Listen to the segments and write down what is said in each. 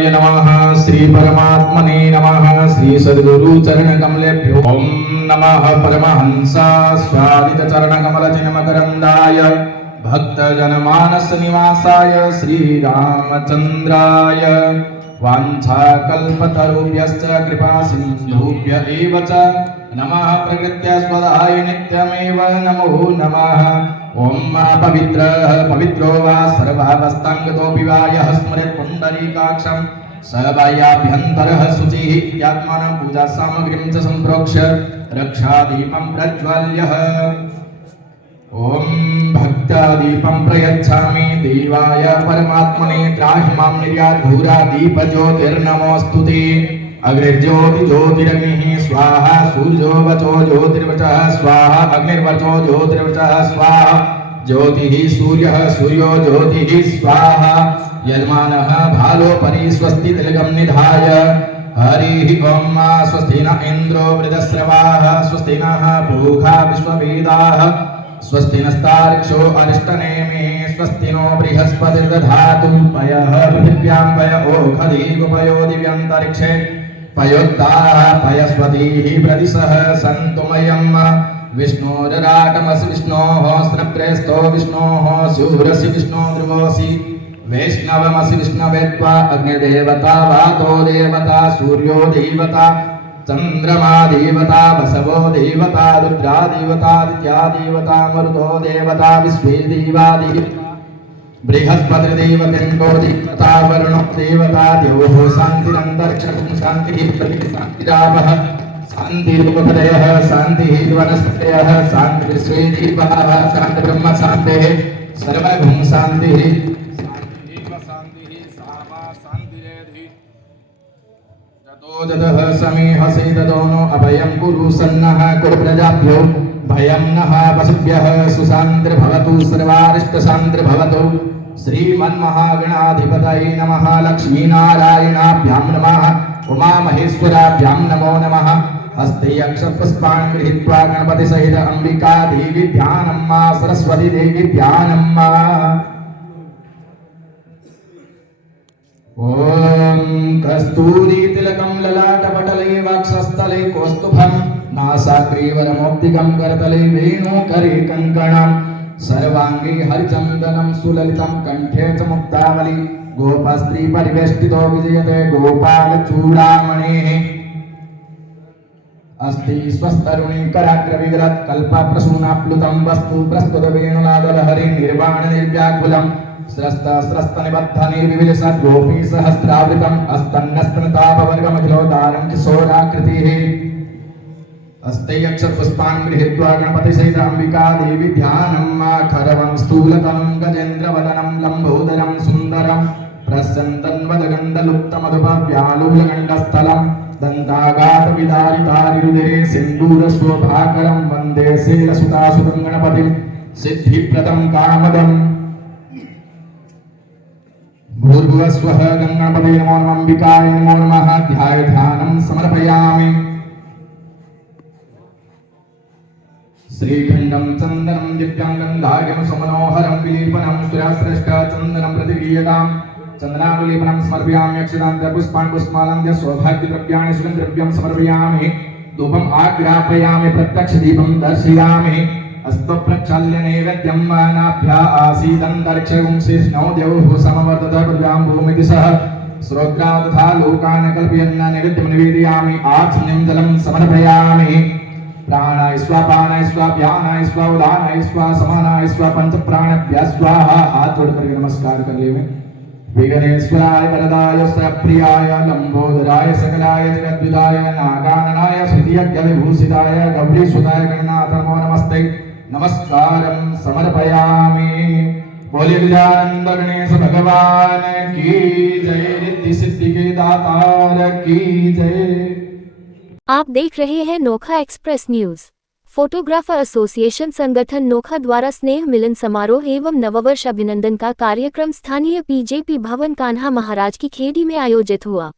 नमः श्री परमात्मने नमः श्री सद्गुरु चरण कमलेभ्यो ओम नमः परमहंस स्वादित चरण कमल चिन्मकरंदाय भक्त जनमानस निवासाय श्री रामचंद्राय वाञ्छा कल्पतरुभ्यश्च कृपा सिन्धुभ्य एव च नमः प्रकृत्या स्वदाय नित्यमेव नमो नमः ओम पवित्रो वा सर्वावस्थांगतोऽपि वा यः स्मरेत् पुण्डरीकाक्षं सबाह्याभ्यन्तरः शुचिः यात्मानं पूजा सामग्रीं च सम्प्रोक्ष्य रक्षादीपं प्रज्वाल्य ओम भक्त्यादीपं प्रयच्छामि देवाय परमात्मने त्राहि मां निर्याद्घोरादीपज्योतिर्नमोऽस्तु ते अग्निर्ज्योति ज्योतिरग्निः स्वाहा सूर्यो वचो ज्योतिर्वचः स्वाहा अग्निर्वचो ज्योतिर्वचः स्वाहा ज्योतिः सूर्यः सूर्यो ज्योतिः स्वाहा यजमानः भालोपरि स्वस्ति तिलकं निधाय हरिः ओम स्वस्ति न इन्द्रो वृद्धश्रवाः स्वस्ति नः पूषा विश्ववेदाः स्वस्ति नस्तार्क्ष्यो अरिष्टनेमिः स्वस्ति नो बृहस्पतिर्दधातु पयः पृथिव्यां पय ओषधीगुपयो दिव्यन्तरिक्षे पयोत्ताः पयस्वतीः प्रतिशः सन्तुमयं विष्णोरराटमसि विष्णोः स्नप्रेस्तो विष्णोः शूरसि विष्णो ध्रुवोऽसि वैष्णवमसि विष्णवे त्वा अग्निर्देवता वातो देवता सूर्यो देवता चंद्रमा देवता वसवो देवता रुद्रा देवता दित्या देवता मरुतो देवता विश्वे देवा देवता बृहस्पतिर्देवतेन्दो देवता वरुणो देवता द्यौः शान्तिरन्तरिक्षं शान्तिः पृथिवी शान्तिरापः शान्तिरुपहृदयः शान्तिः वनस्पतयः शान्तिर्विश्वे देवाः शान्तिर्ब्रह्म शान्तिः सर्वभूम शान्तिः जतः समीहसे ददोनो अभयं कुरु सन्नः कुरु प्रजाभ्यो भयं नः पशुभ्यः सुशान्तिर्भवतु सर्वारिष्टशान्तिर्भवतु श्रीमन्महागणाधिपतये नमः लक्ष्मीनारायणाभ्यां नमः उमामहेश्वराभ्यां नमो नमः हस्ते अक्षपुष्पाणि गृहीत्वा गणपतिसहित अंबिका देवी ध्यानं मा सरस्वती देवी ध्यानं मा ओम कस्तूरी तिलकं ललाटपटले वक्षस्थले कौस्तुभं नासाग्रीवरमौक्तिकं करतले वेणुकरे कङ्कणं सर्वाङ्गे हरिचन्दनं सुललितं कण्ठे च मुक्तावली गोपस्त्री परिवेष्टितो विजयते गोपालचूडामणेः अस्ति स्वस्तरुणी कराग्रविगलत् कल्पप्रसूनाप्लुतं वस्तु प्रस्तुत वेणुनादलहरि निर्वाण निर्व्याकुलम् स्रस्तनिबद्धनिर्विविलिसत् गोपी सहस्रावृतम् अस्तन्नस्तनतापवर्गमखिलोदारं किशोराकृतिः हस्ते अक्षपुष्पान् गृहीत्वा गणपतिसहित अंबिका देवी ध्यानं खरवं स्थूलतनं गजेन्द्रवदनं लम्बोदरं सुन्दरं प्रस्यन्तन्वदगण्डलुप्तमधुपव्यालुलगण्डस्थलं दन्तागातविदारितारिरुदिरे सिन्दूरशोभाकरं वन्दे शैलसुतासुतं गणपतिं सिद्धिप्रदं कामदम् भूर्भुवस्वः गणपते नमो नमः अंबिकाय नमो नमः ध्यानं समर्पयामि श्रीखण्डं चन्दनं दिव्यं गन्धार्घ्यं सुमनोहरं विलेपनं सुराश्रेष्ठ चन्दनं प्रतिगीयतां चन्दनाविलेपनं समर्पयामि अक्षतान्त पुष्पाणि पुष्पमालान्त्य सौभाग्यद्रव्याणि सुगन्धद्रव्यं समर्पयामि धूपम् आग्रापयामि प्रत्यक्षदीपं दर्शयामि अस्तु प्रक्षाल्य नैवेद्यं नाभ्या आसीदन्तरिक्षं शेषणो द्यौः समवर्तत पृथ्व्यां भूमिति सह श्रोत्रा तथा लोकान् कल्पयन् नैवेद्यं निवेदयामि आचमनीं जलं समर्पयामि प्राणाय स्वापानाय स्वाव्यानाय स्वाउदानाय स्वासमानाय स्वापंच प्राणभ्यः स्वाहा हाथ जोड़कर नमस्कार कर लेवे विघ्नेश्वराय वरदाय सर्वप्रियाय लंबोदराय सकलाय जगद्विदाय नागाननाय श्रुतियज्ञ विभूषिताय गौरीसुताय गणनाथ नमो नमस्ते नमस्कारं समर्पयामि बोले गजानंद गणेश भगवान की जय रिद्धि सिद्धि के दातार की जय। आप देख रहे हैं Nokha express news. Photographer association संगठन नोखा द्वारा स्नेह मिलन समारोह एवं नववर्ष अभिनंदन का कार्यक्रम स्थानीय पीजेपी भवन कान्हा महाराज की खेड़ी में आयोजित हुआ।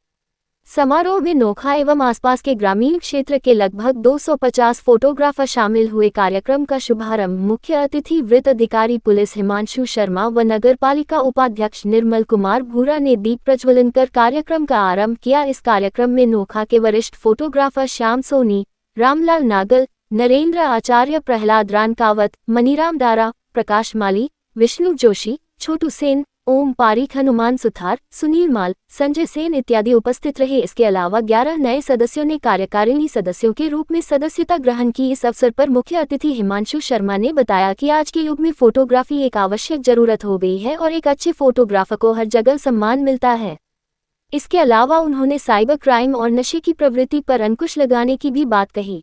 समारोह में नोखा एवं आसपास के ग्रामीण क्षेत्र के लगभग 250 फोटोग्राफर शामिल हुए। कार्यक्रम का शुभारंभ मुख्य अतिथि वृत्त अधिकारी पुलिस हिमांशु शर्मा व नगरपालिका उपाध्यक्ष निर्मल कुमार भूरा ने दीप प्रज्वलन कर कार्यक्रम का आरंभ किया। इस कार्यक्रम में नोखा के वरिष्ठ फोटोग्राफर श्याम सोनी, रामलाल नागल, नरेंद्र आचार्य, प्रहलाद रानकावत, मनीराम दारा, प्रकाश माली, विष्णु जोशी, छोटू सेन, ओम पारीख, हनुमान सुथार, सुनील माल, संजय सेन इत्यादि उपस्थित रहे। इसके अलावा 11 नए सदस्यों ने कार्यकारिणी सदस्यों के रूप में सदस्यता ग्रहण की। इस अवसर पर मुख्य अतिथि हिमांशु शर्मा ने बताया कि आज के युग में फोटोग्राफी एक आवश्यक जरूरत हो गई है और एक अच्छे फोटोग्राफर को हर जगह सम्मान मिलता है। इसके अलावा उन्होंने साइबर क्राइम और नशे की प्रवृत्ति पर अंकुश लगाने की भी बात कही।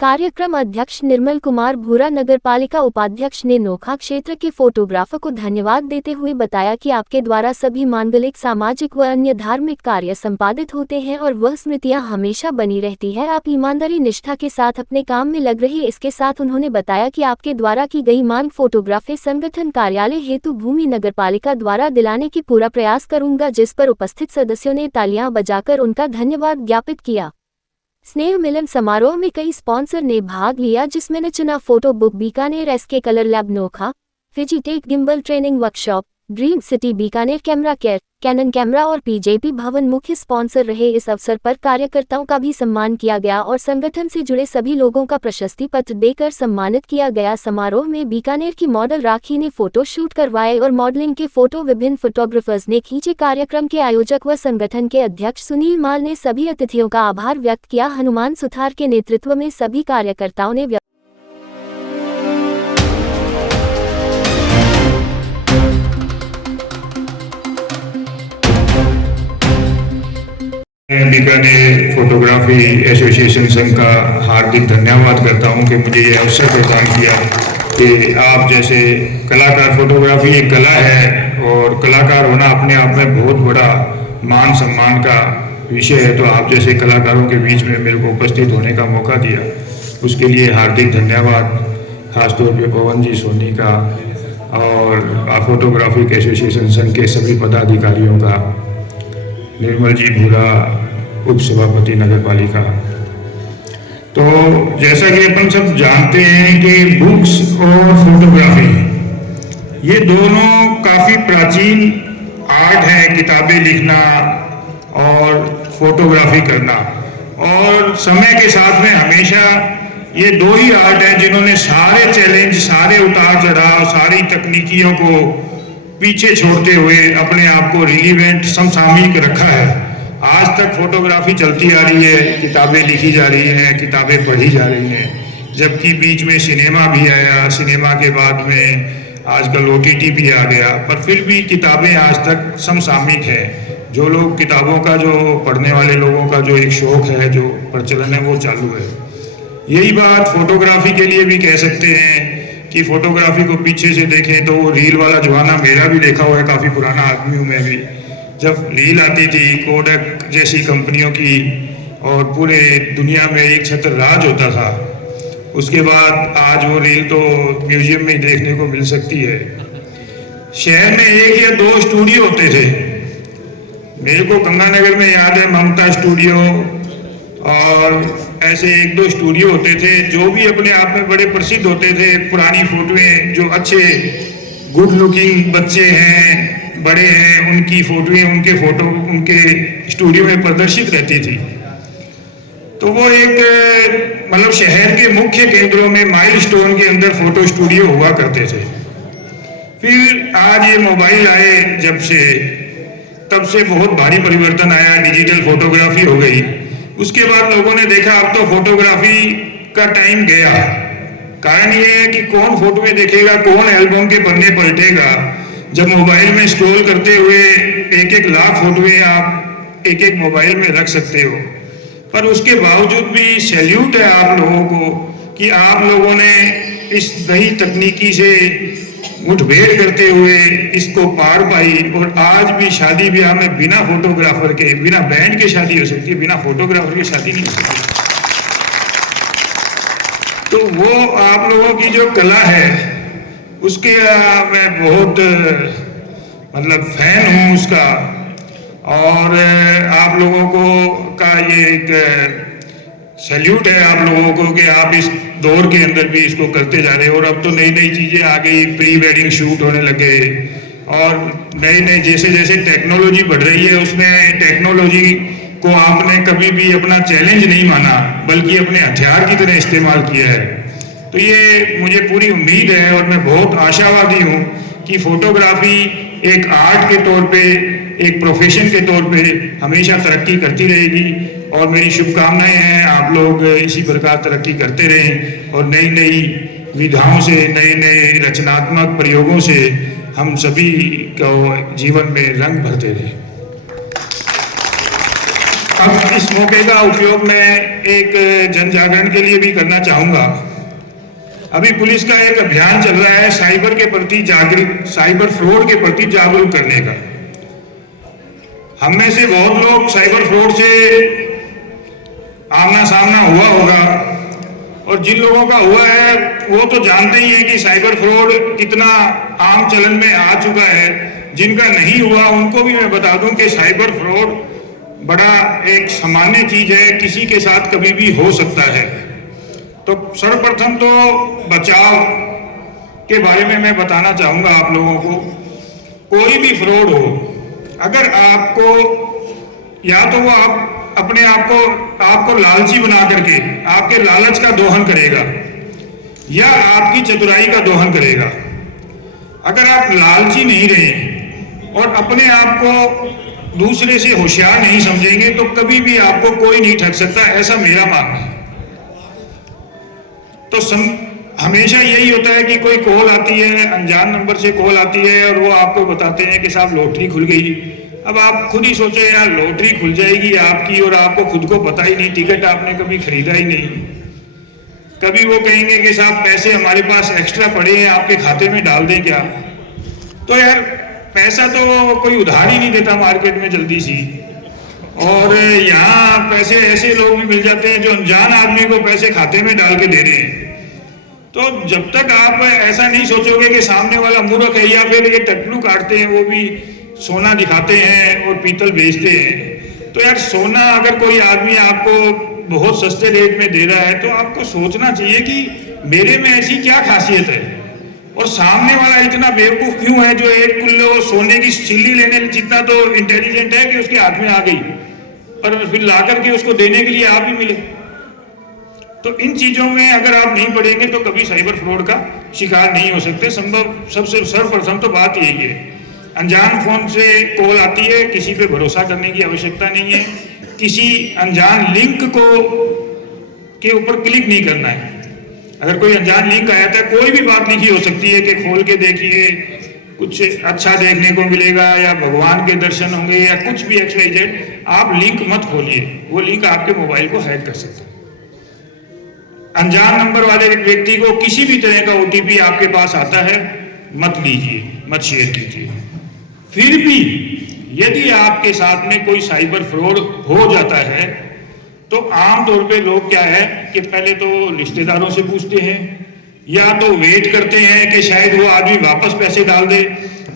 कार्यक्रम अध्यक्ष निर्मल कुमार भूरा, नगरपालिका उपाध्यक्ष ने नोखा क्षेत्र के फोटोग्राफर को धन्यवाद देते हुए बताया कि आपके द्वारा सभी मांगलिक, सामाजिक व अन्य धार्मिक कार्य संपादित होते हैं और वह स्मृतियां हमेशा बनी रहती है। आप ईमानदारी, निष्ठा के साथ अपने काम में लग रहे। इसके साथ उन्होंने बताया कि आपके द्वारा की गई मांग फोटोग्राफी संगठन कार्यालय हेतु भूमि नगरपालिका द्वारा दिलाने की पूरा प्रयास करूंगा, जिस पर उपस्थित सदस्यों ने तालियां बजाकर उनका धन्यवाद ज्ञापित किया। स्नेह मिलन समारोह में कई स्पॉन्सर ने भाग लिया, जिसमें Nachna photo book, Bikaner SK colour lab, Nokha, Fizitech gimbal training workshop, dream city Bikaner, camera care, Canon camera और पीजेपी भवन मुख्य स्पॉन्सर रहे। इस अवसर पर कार्यकर्ताओं का भी सम्मान किया गया और संगठन से जुड़े सभी लोगों का प्रशस्ति पत्र देकर सम्मानित किया गया। समारोह में बीकानेर की मॉडल राखी ने फोटो शूट करवाए और मॉडलिंग के फोटो विभिन्न फोटोग्राफर्स ने खींचे। कार्यक्रम के आयोजक व संगठन के अध्यक्ष सुनील माल ने सभी अतिथियों का आभार व्यक्त किया। हनुमान सुथार के नेतृत्व में सभी कार्यकर्ताओं ने मैं बीकानेर फोटोग्राफी एसोसिएशन संघ का हार्दिक धन्यवाद करता हूं कि मुझे ये अवसर प्रदान किया कि आप जैसे कलाकार, फोटोग्राफी एक कला है और कलाकार होना अपने आप में बहुत बड़ा मान सम्मान का विषय है। तो आप जैसे कलाकारों के बीच में मेरे को उपस्थित होने का मौका दिया, उसके लिए हार्दिक धन्यवाद। खासतौर पे पवन जी सोनी का और फोटोग्राफिक एसोसिएशन संघ के सभी पदाधिकारियों का, निर्मल जी भूरा, उप सभापति नगरपालिका। तो जैसा कि अपन सब जानते हैं कि बुक्स और फोटोग्राफी ये दोनों काफ़ी प्राचीन आर्ट है, किताबें लिखना और फोटोग्राफी करना। और समय के साथ में हमेशा ये दो ही आर्ट हैं जिन्होंने सारे चैलेंज, सारे उतार चढ़ाव, सारी तकनीकियों को पीछे छोड़ते हुए अपने आप को रिलीवेंट, समसामयिक रखा है। आज तक फोटोग्राफी चलती आ रही है, किताबें लिखी जा रही हैं, किताबें पढ़ी जा रही हैं, जबकि बीच में सिनेमा भी आया, सिनेमा के बाद में आजकल OTT भी आ गया, पर फिर भी किताबें आज तक समसामयिक है। जो लोग किताबों का, जो पढ़ने वाले लोगों का जो एक शौक है, जो प्रचलन है, वो चालू है। यही बात फोटोग्राफी के लिए भी कह सकते हैं कि फोटोग्राफी को पीछे से देखें तो वो रील वाला जमाना मेरा भी देखा हुआ है, काफ़ी पुराना आदमी हूँ मैं भी। जब रील आती थी कोडक जैसी कंपनियों की और पूरे दुनिया में एक छत्र राज होता था, उसके बाद आज वो रील तो म्यूजियम में देखने को मिल सकती है। शहर में 1 या 2 स्टूडियो होते थे। मेरे को गंगानगर में याद है ममता स्टूडियो और ऐसे 1-2 स्टूडियो होते थे जो भी अपने आप में बड़े प्रसिद्ध होते थे। पुरानी फोटोएं, जो अच्छे गुड लुकिंग बच्चे हैं, बड़े हैं, उनकी फोटोएं, उनके फोटो उनके स्टूडियो में प्रदर्शित रहती थी। तो वो एक मतलब शहर के मुख्य केंद्रों में माइलस्टोन के अंदर फोटो स्टूडियो हुआ करते थे। फिर आज ये मोबाइल आए जब से, तब से बहुत भारी परिवर्तन आया, डिजिटल फोटोग्राफी हो गई। उसके बाद लोगों ने देखा अब तो फोटोग्राफी का टाइम गया। कारण ये है कि कौन फोटोएं देखेगा, कौन एल्बम के पन्ने पलटेगा, जब मोबाइल में स्क्रॉल करते हुए 1-1 लाख फोटोएं आप एक मोबाइल में रख सकते हो। पर उसके बावजूद भी सैल्यूट है आप लोगों को कि आप लोगों ने इस नई तकनीकी से मुठभेड़ करते हुए इसको पार पाई। और आज भी शादी ब्याह में बिना फोटोग्राफर के, बिना बैंड के शादी हो सकती है, बिना फोटोग्राफर के शादी नहीं हो सकती। तो वो आप लोगों की जो कला है उसके मैं बहुत मतलब फैन हूँ उसका। और आप लोगों को का ये एक सैल्यूट है आप लोगों को कि आप इस दौर के अंदर भी इसको करते जा रहे हो। और अब तो नई नई चीज़ें आ गई, प्री वेडिंग शूट होने लगे और नई नई जैसे जैसे टेक्नोलॉजी बढ़ रही है उसमें टेक्नोलॉजी को आपने कभी भी अपना चैलेंज नहीं माना बल्कि अपने हथियार की तरह इस्तेमाल किया है। तो ये मुझे पूरी उम्मीद है और मैं बहुत आशावादी हूँ कि फोटोग्राफी एक आर्ट के तौर पे, एक प्रोफेशन के तौर पे हमेशा तरक्की करती रहेगी। और मेरी शुभकामनाएं हैं आप लोग इसी प्रकार तरक्की करते रहें और नई नई विधाओं से, नए नए रचनात्मक प्रयोगों से हम सभी को जीवन में रंग भरते रहें। अब इस मौके का उपयोग मैं एक जन जागरण के लिए भी करना चाहूँगा। अभी पुलिस का एक अभियान चल रहा है साइबर के प्रति साइबर फ्रॉड के प्रति जागरूक करने का। हम में से बहुत लोग साइबर फ्रॉड से आमना सामना हुआ होगा और जिन लोगों का हुआ है वो तो जानते ही हैं कि साइबर फ्रॉड कितना आम चलन में आ चुका है। जिनका नहीं हुआ उनको भी मैं बता दूं कि साइबर फ्रॉड बड़ा एक सामान्य चीज है, किसी के साथ कभी भी हो सकता है। तो सर्वप्रथम तो बचाव के बारे में मैं बताना चाहूंगा आप लोगों को। कोई भी फ्रॉड हो, अगर आपको या तो वो आप अपने आपको लालची बना करके आपके लालच का दोहन करेगा या आपकी चतुराई का दोहन करेगा। अगर आप लालची नहीं रहे और अपने आप को दूसरे से होशियार नहीं समझेंगे तो कभी भी आपको कोई नहीं ठग सकता, ऐसा मेरा मानना है। तो हमेशा यही होता है कि कोई कॉल आती है, अनजान नंबर से कॉल आती है और वो आपको बताते हैं कि साहब लॉटरी खुल गई। अब आप खुद ही सोचो यार, लॉटरी खुल जाएगी आपकी और आपको खुद को पता ही नहीं, टिकट आपने कभी खरीदा ही नहीं। कभी वो कहेंगे कि साहब पैसे हमारे पास एक्स्ट्रा पड़े हैं, आपके खाते में डाल दें क्या। तो यार पैसा तो कोई उधार ही नहीं देता मार्केट में जल्दी सी, और यहाँ पैसे ऐसे लोग भी मिल जाते हैं जो अनजान आदमी को पैसे खाते में डाल के दे रहे हैं। तो जब तक आप ऐसा नहीं सोचोगे कि सामने वाला मूर्ख है या फिर ये टकलू काटते हैं, वो भी सोना दिखाते हैं और पीतल बेचते हैं। तो यार सोना अगर कोई आदमी आपको बहुत सस्ते रेट में दे रहा है तो आपको सोचना चाहिए कि मेरे में ऐसी क्या खासियत है और सामने वाला इतना बेवकूफ क्यों है जो एक किलो सोने की सिल्ली लेने जितना तो इंटेलिजेंट है कि उसके हाथ में आ गई पर फिर ला करके उसको देने के लिए आप ही मिले। तो इन चीजों में अगर आप नहीं पढ़ेंगे तो कभी साइबर फ्रॉड का शिकार नहीं हो सकते। सबसे सर्वप्रथम तो बात यही है, अनजान फोन से कॉल आती है, किसी पे भरोसा करने की आवश्यकता नहीं है। किसी अनजान लिंक के ऊपर क्लिक नहीं करना है। अगर कोई अनजान लिंक आया था, कोई भी बात लिखी हो सकती है कि खोल के देखिए कुछ अच्छा देखने को मिलेगा या भगवान के दर्शन होंगे या कुछ भी XYZ, आप लिंक मत खोलिए, वो लिंक आपके मोबाइल को हैक कर सकता है। अनजान नंबर वाले व्यक्ति को किसी भी तरह का OTP आपके पास आता है मत लीजिए, मत शेयर कीजिए। फिर भी यदि आपके साथ में कोई साइबर फ्रॉड हो जाता है तो आमतौर पे लोग क्या है कि पहले तो रिश्तेदारों से पूछते हैं या तो वेट करते हैं कि शायद वो आदमी वापस पैसे डाल दे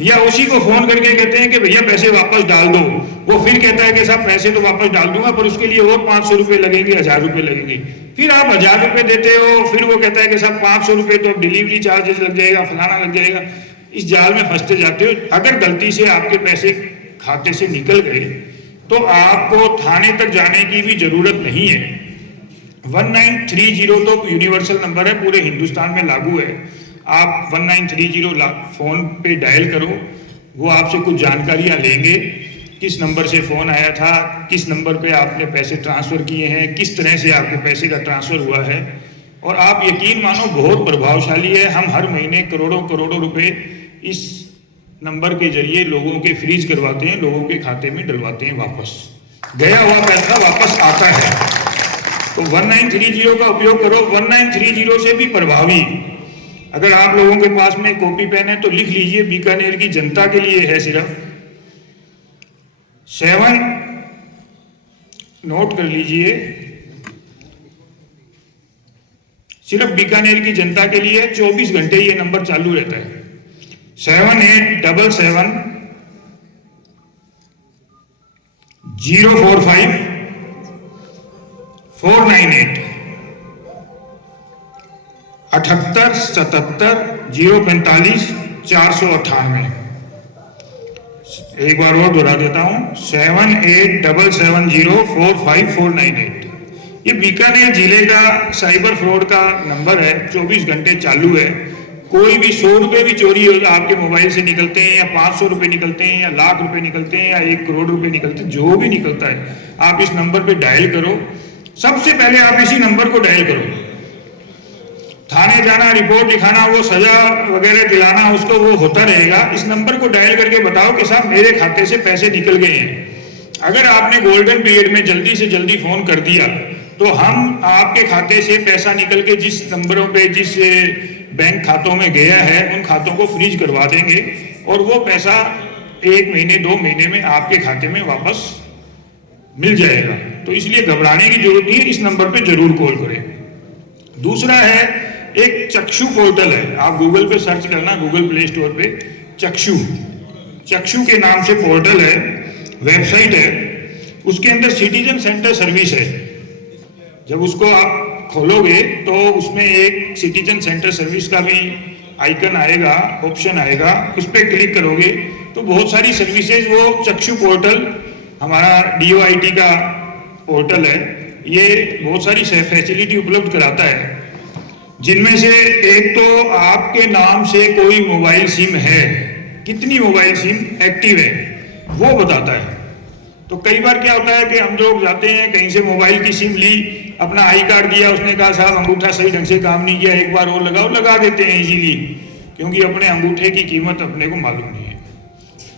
या उसी को फोन करके कहते हैं कि भैया पैसे वापस डाल दो। वो फिर कहता है कि साहब पैसे तो वापस डाल दूंगा पर उसके लिए और 500 रुपये लगेंगे, 1000 रुपये लगेंगे। फिर आप 1000 रुपये देते हो, फिर वो कहता है कि साहब 500 रुपये तो डिलीवरी चार्जेस लग जाएगा, फलाना लग जाएगा। इस जाल में फंसते जाते हो। अगर गलती से आपके पैसे खाते से निकल गए तो आपको थाने तक जाने की भी जरूरत नहीं है। 1930 तो यूनिवर्सल नंबर है, पूरे हिंदुस्तान में लागू है। आप 1930 फोन पे डायल करो, वो आपसे कुछ जानकारियां लेंगे, किस नंबर से फोन आया था, किस नंबर पे आपने पैसे ट्रांसफर किए हैं, किस तरह से आपके पैसे का ट्रांसफर हुआ है। और आप यकीन मानो बहुत प्रभावशाली है। हम हर महीने करोड़ों रुपए इस नंबर के जरिए लोगों के फ्रीज करवाते हैं, लोगों के खाते में डलवाते हैं, वापस गया हुआ पैसा वापस आता है। तो 1930 का उपयोग करो। 1930 से भी प्रभावी, अगर आप लोगों के पास में कॉपी पेन है तो लिख लीजिए, बीकानेर की जनता के लिए है सिर्फ। 7 नोट कर लीजिए, सिर्फ बीकानेर की जनता के लिए 24 घंटे ये नंबर चालू रहता है। 7877 045 498 78 77 045 498। एक बार और दोहरा देता हूं, 7877045498। ये बीकानेर जिले का साइबर फ्रॉड का नंबर है, 24 घंटे चालू है। कोई भी 100 रुपए भी चोरी हो आपके मोबाइल से निकलते हैं, या 500 रुपए निकलते हैं, या लाख रुपए निकलते हैं, या 1 करोड़ रुपए निकलते हैं, जो भी निकलता है आप इस नंबर पे डायल करो। सबसे पहले आप इसी नंबर को डायल करो। थाने जाना, रिपोर्ट लिखाना, वो सजा वगैरह दिलाना, उसको वो होता रहेगा। इस नंबर को डायल करके बताओ कि साहब मेरे खाते से पैसे निकल गए हैं। अगर आपने गोल्डन पीरियड में जल्दी से जल्दी फोन कर दिया तो हम आपके खाते से पैसा निकल के जिस नंबरों पे, जिस बैंक खातों में गया है, उन खातों को फ्रीज करवा देंगे और वो पैसा 1 महीने 2 महीने में आपके खाते में वापस मिल जाएगा। तो इसलिए घबराने की जरूरत नहीं है, इस नंबर पे जरूर कॉल करें। दूसरा है, एक चक्षु पोर्टल है, आप गूगल पे सर्च करना, गूगल प्ले स्टोर पे चक्षु के नाम से पोर्टल है, वेबसाइट है। उसके अंदर सिटीजन सेंटर सर्विस है। जब उसको आप खोलोगे तो उसमें एक सिटीजन सेंटर सर्विस का भी आइकन आएगा, ऑप्शन आएगा, उस पर क्लिक करोगे तो बहुत सारी सर्विसेज, वो चक्षु पोर्टल हमारा DOIT का पोर्टल है, ये बहुत सारी फैसिलिटी उपलब्ध कराता है। जिनमें से एक तो आपके नाम से कोई मोबाइल सिम है, कितनी मोबाइल सिम एक्टिव है वो बताता है। तो कई बार क्या होता है कि हम लोग जाते हैं कहीं से, मोबाइल की सिम ली, अपना आई कार्ड दिया, उसने कहा साहब अंगूठा सही ढंग से काम नहीं किया, एक बार और लगाओ, लगा देते हैं इजीली, क्योंकि अपने अंगूठे की कीमत अपने को मालूम नहीं है।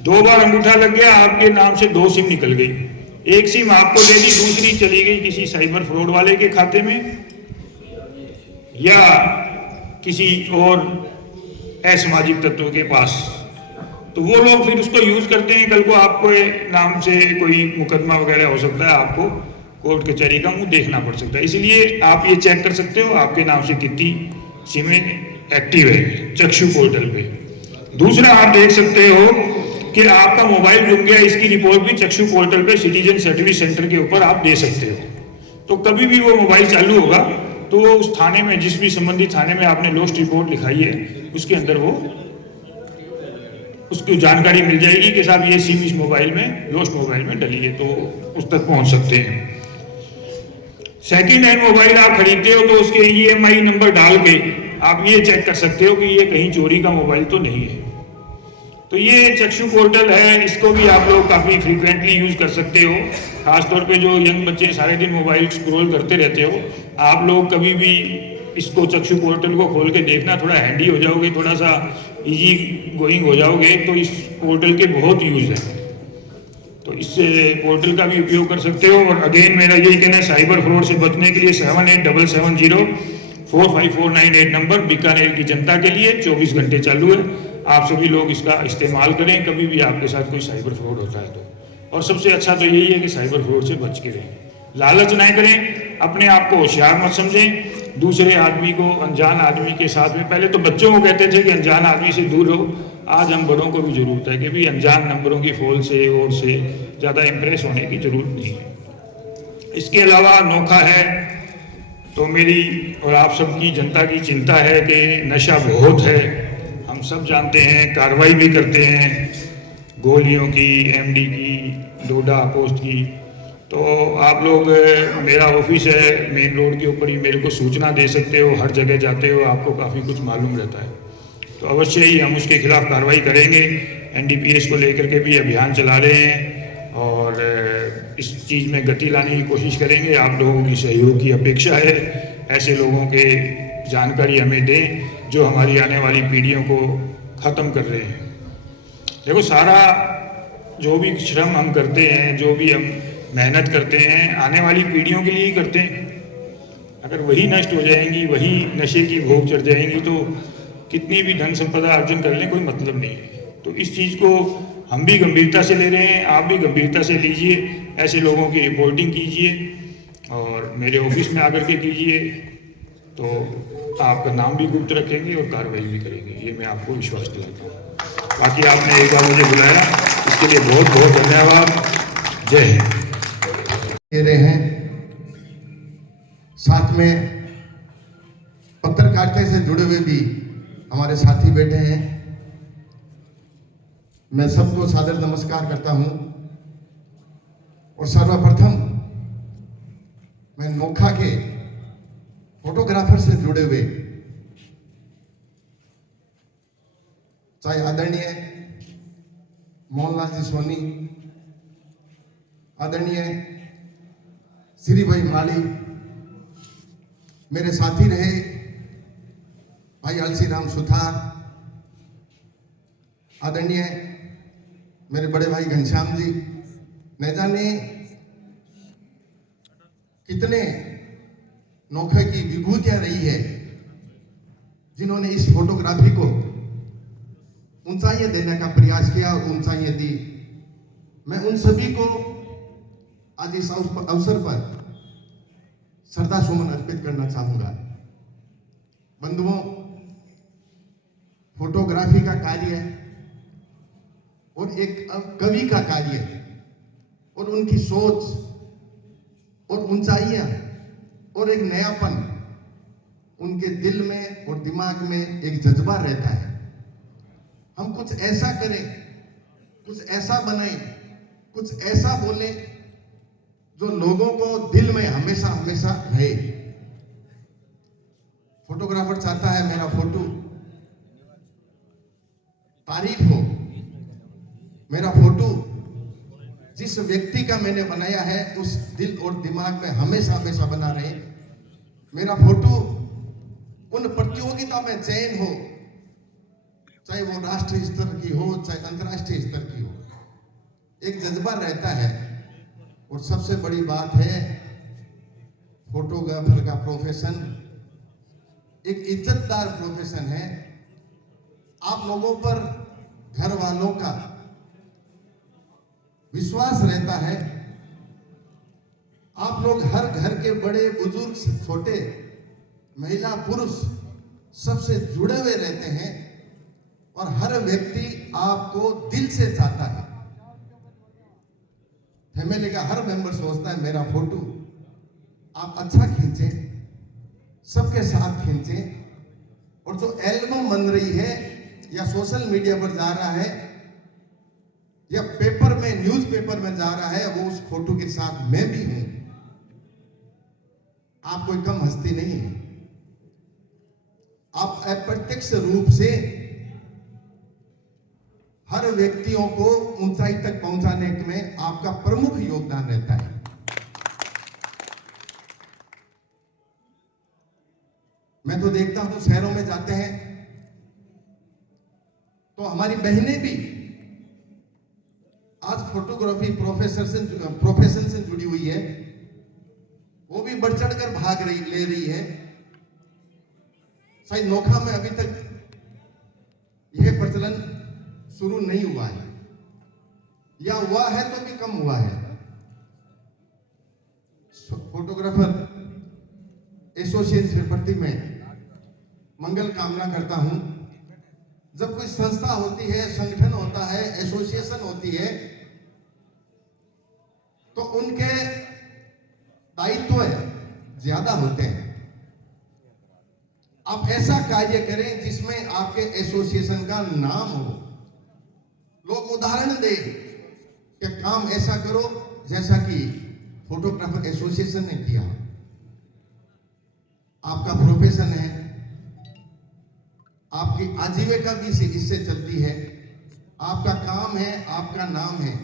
2 बार अंगूठा लग गया, आपके नाम से 2 सिम निकल गई, एक सिम आपको दे दी, दूसरी चली गई किसी साइबर फ्रॉड वाले के खाते में या किसी और असामाजिक तत्वों के पास। तो वो लोग फिर उसको यूज करते हैं, कल को आपको नाम से कोई मुकदमा वगैरह हो सकता है, आपको कोर्ट कचहरी का मुंह देखना पड़ सकता है। इसलिए आप ये चेक कर सकते हो आपके नाम से कितनी सिमें एक्टिव है चक्षु पोर्टल पे। दूसरा, आप देख सकते हो कि आपका मोबाइल गुम गया, इसकी रिपोर्ट भी चक्षु पोर्टल पे सिटीजन सर्विस सेंटर के ऊपर आप दे सकते हो। तो कभी भी वो मोबाइल चालू होगा तो वो उस थाने में, जिस भी संबंधित थाने में आपने लॉस्ट रिपोर्ट लिखाई है, उसके अंदर वो उसकी जानकारी मिल जाएगी कि साहब ये सिम इस मोबाइल में, लॉस्ट मोबाइल में डली है, तो उस तक पहुंच सकते हैं। सेकंड हैंड मोबाइल आप खरीदते हो तो उसके EMI नंबर डाल के आप ये चेक कर सकते हो कि ये कहीं चोरी का मोबाइल तो नहीं है। तो ये चक्षु पोर्टल है, इसको भी आप लोग काफ़ी फ्रीक्वेंटली यूज़ कर सकते हो। खासतौर पे जो यंग बच्चे सारे दिन मोबाइल स्क्रॉल करते रहते हो, आप लोग कभी भी इसको चक्षु पोर्टल को खोल के देखना, थोड़ा हैंडी हो जाओगे, थोड़ा सा इजी गोइंग हो जाओगे, तो इस पोर्टल के बहुत यूज है। तो इस पोर्टल का भी उपयोग कर सकते हो। और अगेन मेरा यही कहना है, साइबर फ्रॉड से बचने के लिए 7877045498 नंबर बीकानेर की जनता के लिए 24 घंटे चालू है। आप सभी लोग इसका इस्तेमाल करें कभी भी आपके साथ कोई साइबर फ्रॉड होता है तो। और सबसे अच्छा तो यही है कि साइबर फ्रॉड से बच के रहें, लालच ना करें, अपने आप को होशियार मत समझें, दूसरे आदमी को, अनजान आदमी के साथ में, पहले तो बच्चों को कहते थे कि अनजान आदमी से दूर रहो, आज हम बड़ों को भी जरूरत है कि भी अनजान नंबरों की फोन से और से ज़्यादा इम्प्रेस होने की जरूरत नहीं है। इसके अलावा अनोखा है तो मेरी और आप सबकी जनता की चिंता है कि नशा बहुत है, हम सब जानते हैं, कार्रवाई भी करते हैं गोलियों की, MD की, डोडा पोस्ट की। तो आप लोग, मेरा ऑफिस है मेन रोड के ऊपर ही, मेरे को सूचना दे सकते हो, हर जगह जाते हो, आपको काफ़ी कुछ मालूम रहता है, तो अवश्य ही हम उसके खिलाफ कार्रवाई करेंगे। NDPS को लेकर के भी अभियान चला रहे हैं और इस चीज़ में गति लाने की कोशिश करेंगे। आप लोगों की सहयोग की अपेक्षा है, ऐसे लोगों के जानकारी हमें दें जो हमारी आने वाली पीढ़ियों को ख़त्म कर रहे हैं। देखो, सारा जो भी श्रम हम करते हैं, जो भी हम मेहनत करते हैं, आने वाली पीढ़ियों के लिए ही करते हैं। अगर वही नष्ट हो जाएंगी, वही नशे की भोग चढ़ जाएंगी, तो कितनी भी धन संपदा अर्जन कर लें कोई मतलब नहीं है। तो इस चीज़ को हम भी गंभीरता से ले रहे हैं, आप भी गंभीरता से लीजिए, ऐसे लोगों की रिपोर्टिंग कीजिए और मेरे ऑफिस में आकर के कीजिए, तो आपका नाम भी गुप्त रखेंगे और कार्रवाई भी करेंगे, ये मैं आपको विश्वास दिलाता हूँ। बाकी आपने एक बार मुझे बुलाया, इसके लिए बहुत बहुत धन्यवाद। जय हिंद। दे रहे हैं। साथ में पत्रकारिता से जुड़े हुए भी हमारे साथी बैठे हैं। मैं सबको सादर नमस्कार करता हूं और सर्वप्रथम मैं नोखा के फोटोग्राफर से जुड़े हुए चाहे आदरणीय मोहनलाल जी सोनी, आदरणीय श्री भाई माली, मेरे साथी रहे भाई अलसी राम सुथार, आदरणीय मेरे बड़े भाई घनश्याम जी, न जाने कितने नोखे की विभूतियां रही है जिन्होंने इस फोटोग्राफी को ऊंचाइयां देने का प्रयास किया, ऊंचाइयां दी। मैं उन सभी को आज इस अवसर पर श्रद्धा सुमन अर्पित करना चाहूंगा। बंधुओं, फोटोग्राफी का कार्य और एक कवि का कार्य और उनकी सोच और ऊंचाइयां और एक नयापन उनके दिल में और दिमाग में एक जज्बा रहता है। हम कुछ ऐसा करें, कुछ ऐसा बनाएं, कुछ ऐसा बोलें जो लोगों को दिल में हमेशा हमेशा रहे। फोटोग्राफर चाहता है मेरा फोटो तारीफ हो, मेरा फोटो जिस व्यक्ति का मैंने बनाया है उस दिल और दिमाग में हमेशा हमेशा बना रहे। मेरा फोटो उन प्रतियोगिता में चयन हो, चाहे वो राष्ट्रीय स्तर की हो चाहे अंतर्राष्ट्रीय स्तर की हो, एक जज्बा रहता है। और सबसे बड़ी बात है, फोटोग्राफर का प्रोफेशन एक इज्जतदार प्रोफेशन है। आप लोगों पर घर वालों का विश्वास रहता है। आप लोग हर घर के बड़े बुजुर्ग से छोटे, महिला पुरुष सबसे जुड़े हुए रहते हैं और हर व्यक्ति आपको दिल से चाहता है। फैमिली का हर मेंबर सोचता है मेरा फोटो आप अच्छा खींचें, सबके साथ खींचें, और जो एल्बम बन रही है या सोशल मीडिया पर जा रहा है या पेपर में न्यूज़पेपर में जा रहा है, वो उस फोटो के साथ मैं भी हूं। आप कोई कम हस्ती नहीं है। आप अप्रत्यक्ष रूप से हर व्यक्तियों को ऊंचाई तक पहुंचाने में आपका प्रमुख योगदान रहता है। मैं तो देखता हूं, तो शहरों में जाते हैं तो हमारी बहनें भी आज फोटोग्राफी प्रोफेशन से जुड़ी हुई है, वो भी बढ़ चढ़कर भाग ले रही है। शायद नोखा में अभी तक यह प्रचलन शुरू नहीं हुआ है, या हुआ है तो भी कम हुआ है। फोटोग्राफर एसोसिएशन के प्रति मैं मंगल कामना करता हूं। जब कोई संस्था होती है, संगठन होता है, एसोसिएशन होती है, तो उनके दायित्व ज्यादा होते हैं। आप ऐसा कार्य करें जिसमें आपके एसोसिएशन का नाम हो, लोग उदाहरण दें कि काम ऐसा करो जैसा कि फोटोग्राफर एसोसिएशन ने किया। आपका प्रोफेशन है, आपकी आजीविका भी इससे चलती है, आपका काम है, आपका नाम है।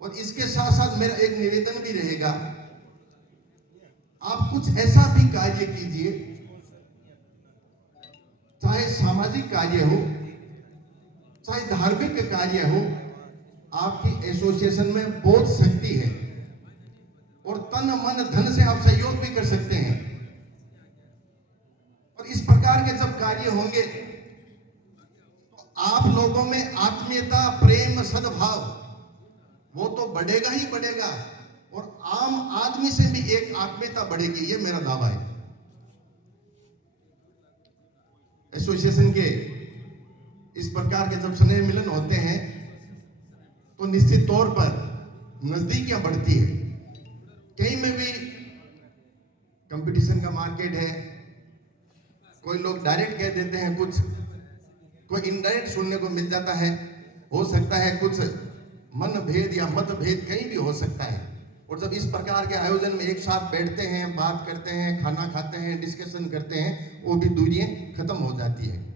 और इसके साथ साथ मेरा एक निवेदन भी रहेगा, आप कुछ ऐसा भी कार्य कीजिए, चाहे सामाजिक कार्य हो चाहे धार्मिक कार्य हो। आपकी एसोसिएशन में बहुत शक्ति है और तन मन धन से आप सहयोग भी कर सकते हैं। और इस प्रकार के जब कार्य होंगे तो आप लोगों में आत्मीयता, प्रेम, सद्भाव वो तो बढ़ेगा ही बढ़ेगा, और आम आदमी से भी एक आत्मीयता बढ़ेगी, ये मेरा दावा है। एसोसिएशन के इस प्रकार के जब स्नेह मिलन होते हैं तो निश्चित तौर पर नजदीकियां बढ़ती है। कहीं में भी कंपटीशन का मार्केट है। कोई लोग डायरेक्ट कह देते हैं कुछ, कोई इनडायरेक्ट सुनने को मिल जाता है। हो सकता है कुछ मन भेद या मतभेद कहीं भी हो सकता है। और जब इस प्रकार के आयोजन में एक साथ बैठते हैं, बात करते हैं, खाना खाते हैं, डिस्कशन करते हैं, वो भी दूरियां खत्म हो जाती है।